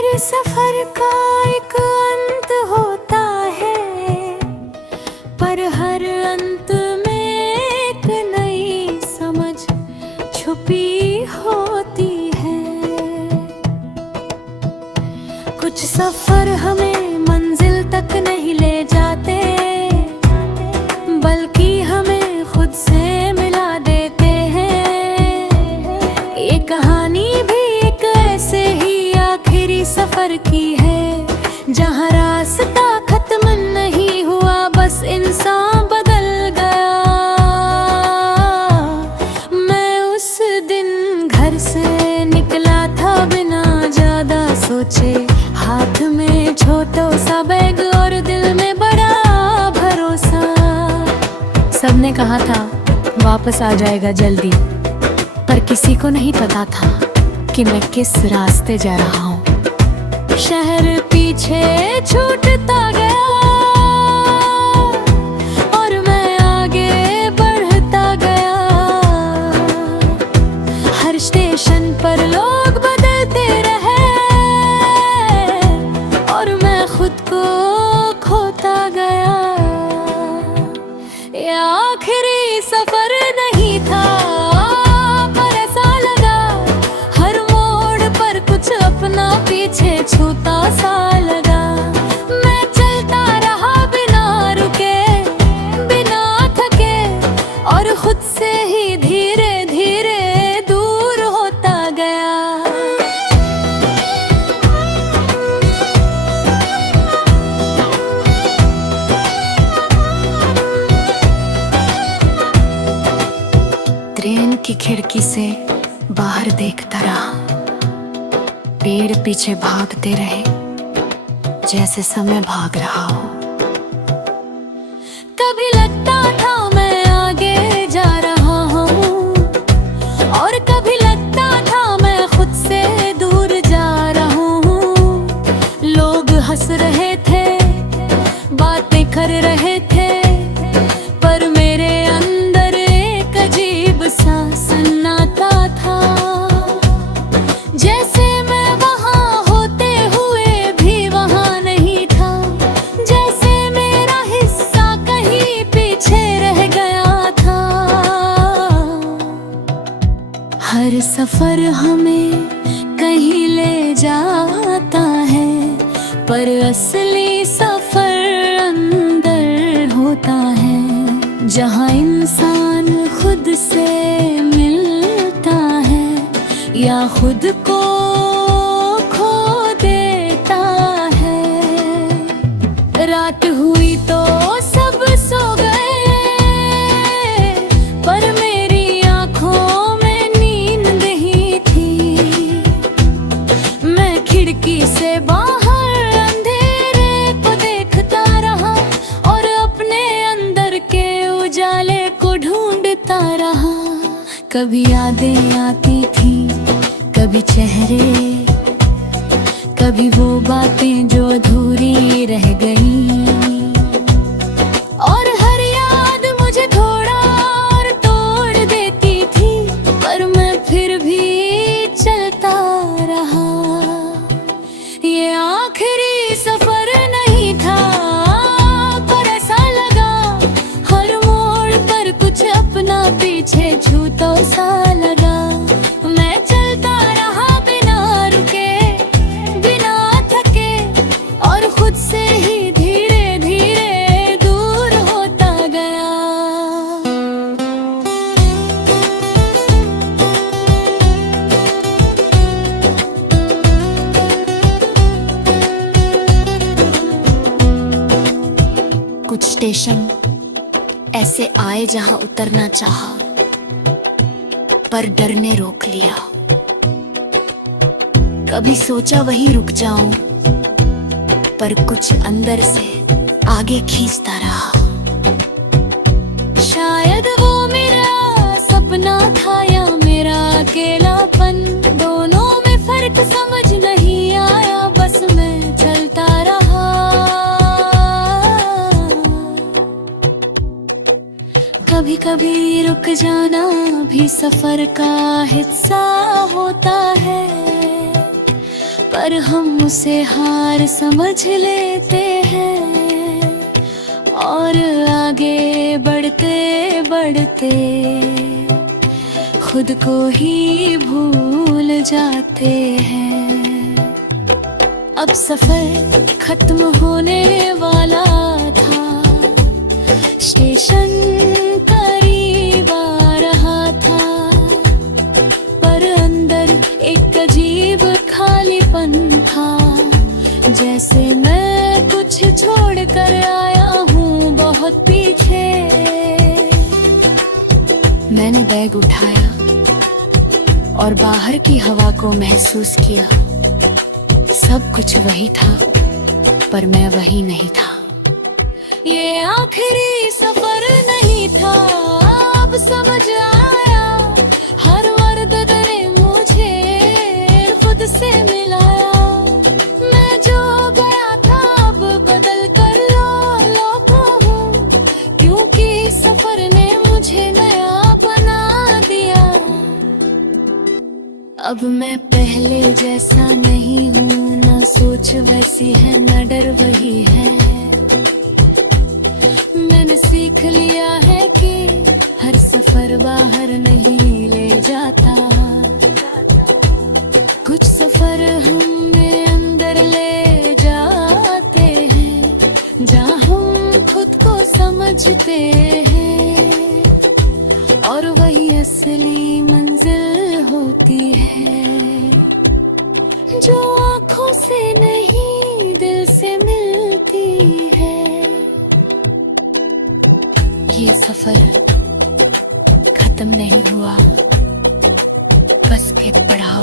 हर सफर का एक अंत होता है, पर हर अंत में एक नई समझ छुपी होती है। कुछ सफर हमें मंजिल तक नहीं ले जाते, बल्कि हमें खुद से मिला देते हैं। ये कहानी भी एक ऐसे ही आखिरी सफर की है, जहाँ रास्ता खत्म नहीं हुआ, बस इंसान बदल गया। मैं उस दिन घर से निकला था बिना ज्यादा सोचे, हाथ में छोटा सा बैग और दिल में बड़ा भरोसा। सबने कहा था वापस आ जाएगा जल्दी, पर किसी को नहीं पता था कि मैं किस रास्ते जा रहा हूँ। शहर पीछे छूटता गया और मैं आगे बढ़ता गया। हर स्टेशन पर लोग बदलते रहे और मैं खुद को खोता गया। ये आखिरी सफर नहीं था, पर ऐसा लगा हर मोड़ पर कुछ अपना पीछे छूता सा लगा। मैं चलता रहा बिना रुके, बिना थके, और खुद से ही धीरे धीरे दूर होता गया। ट्रेन की खिड़की से बाहर देखता रहा, पेड़ पीछे भागते रहे जैसे समय भाग रहा हो। कभी लगता था मैं आगे जा रहा हूँ, और कभी लगता था मैं खुद से दूर जा रहा हूँ। लोग हंस रहे थे, बातें कर रहे थे, पर मेरे अंदर एक अजीब सा सन्नाटा था। जैसे मैं वहाँ होते हुए भी वहाँ नहीं था, जैसे मेरा हिस्सा कहीं पीछे रह गया था। हर सफर हमें कहीं ले जाता है, पर असली सफर अंदर होता है, जहाँ इंसान खुद से मिलता है या खुद को खो देता है। रात हुई तो सब सो गए, पर मेरी आंखों में नींद नहीं थी। मैं खिड़की से बाहर अंधेरे को देखता रहा और अपने अंदर के उजाले को ढूंढता रहा। कभी यादें आती थी, कभी चेहरे, कभी वो बातें जो अधूरी रह गई। और हर याद मुझे थोड़ा और तोड़ देती थी, पर मैं फिर भी चलता रहा। ये आखिरी सफर नहीं था, पर ऐसा लगा हर मोड़ पर कुछ अपना पीछे छूता सा लगा। मैं चलता रहा बिना रुके, बिना थके, और खुद से ही धीरे धीरे दूर होता गया। कुछ स्टेशन ऐसे आए जहां उतरना चाहा, पर डर ने रोक लिया। कभी सोचा वहीं रुक जाऊं, पर कुछ अंदर से आगे खींचता रहा। शायद वो मेरा सपना था या मेरा अकेलापन, दोनों में फर्क समझ नहीं आया, बस मैं चलता रहा। कभी कभी रुक जाना भी सफर का हिस्सा होता है, पर हम उसे हार समझ लेते हैं और आगे बढ़ते बढ़ते खुद को ही भूल जाते हैं। अब सफर खत्म होने वाला था, स्टेशन करीब आ रहा था, पर अंदर एक अजीब खालीपन था, जैसे मैं कुछ छोड़ कर आया हूँ बहुत पीछे। मैंने बैग उठाया और बाहर की हवा को महसूस किया। सब कुछ वही था, पर मैं वही नहीं था। ये आखिरी सफर नहीं था, अब समझ आया। हर वर्द ने मुझे खुद से मिलाया। मैं जो गया था अब बदल कर लौटा हूँ, क्योंकि सफर ने मुझे नया बना दिया। अब मैं पहले जैसा नहीं हूँ, ना सोच वैसी है ना डर वही है। मैंने सीख लिया है कि हर सफर बाहर नहीं ले जाता। कुछ सफर हमें अंदर ले जाते हैं, जहाँ हम खुद को समझते हैं, और वही असली मंजिल होती है, जो आँखों से नहीं दिल से मिलती है। ये सफर खत्म नहीं हुआ, बस एक पड़ाव